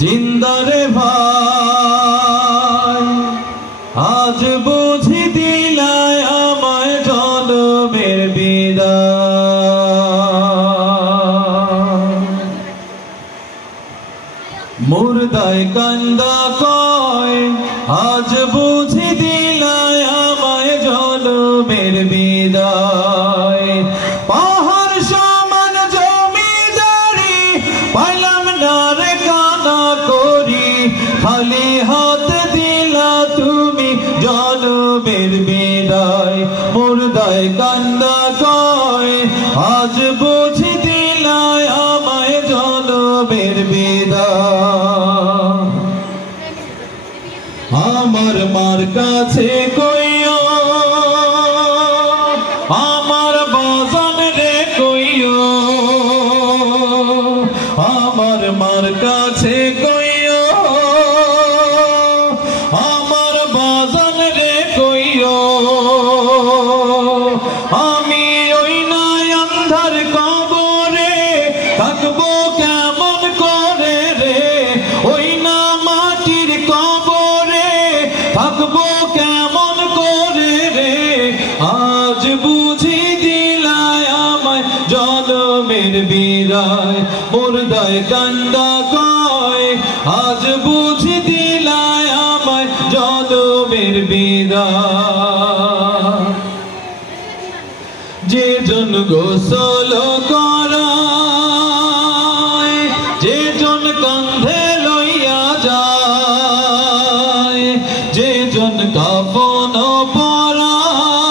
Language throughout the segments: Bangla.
জিন্দারে ভাই আজ বুঝি দিলায় আমায় জনমের বিদায়। মুর্দায় কান্দা কয় আজ বুঝি দিলায় আমায় জনমের বিদায়। পাহাড় সমান জমিদারি পাইলাম না রে কানা করি, খালি হাত দিলা তুমি জনমের বিদায়। মুর্দায় কান্দা কয় আজ বুঝি দিলায় আমায় জনমের বিদায়। আমার মার কাছে কইও আমার বাজান রে কইও, আমার মার কাছে কইও আমার বাজান রে কইও। আমি ওই না আন্ধার কবরে থাকবো কেমন করে রে, ওই না মাটির কবরে থাকবো কেমন করে রে। আজ বুঝি দিলায় আমায় জনমের বিদায়। মুর্দায় কান্দা কয় আজ বুঝি দিলায় আমায় জনমের বিদায়। যে জন গোসল করায়, যে জন কাঁধে লইয়া যায়, যে জন কাফন পরায়,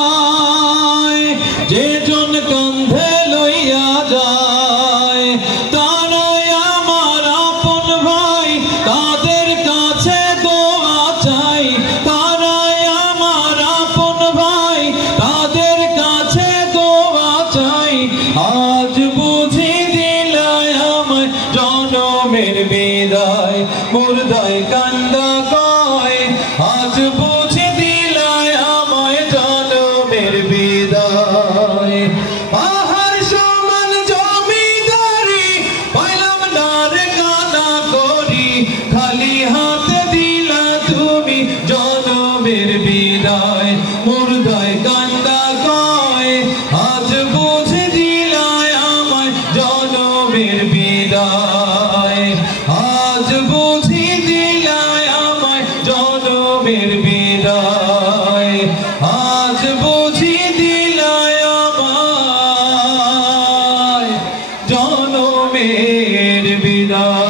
যে জন কাঁধে লইয়া যায়, তারাই আমার আপন ভাই, তাদের কাছে দোয়া চাই। তারাই আমার আপন ভাই, তাদের কাছে দোয়া চাই। আজ বুঝি দিলায় আমায় জনমের বিদায়। মুর্দায় কান্দা কয় আজ বুঝি দিলায় আমায় জনমের বিদায়। পাহাড় সমান জমিদারি পাইলাম না রে কানা করি, খালি হাতে দিলা তুমি জনমের বিদায়। মুর্দায় কান্দা কয় আজ বুঝি দিলায় আমায় জনমের বিদায়। আজ বুঝি দিলায় আমায় জনমের বিদায়। আজ বুঝি দিলায় আমায় জনমের বিদায়।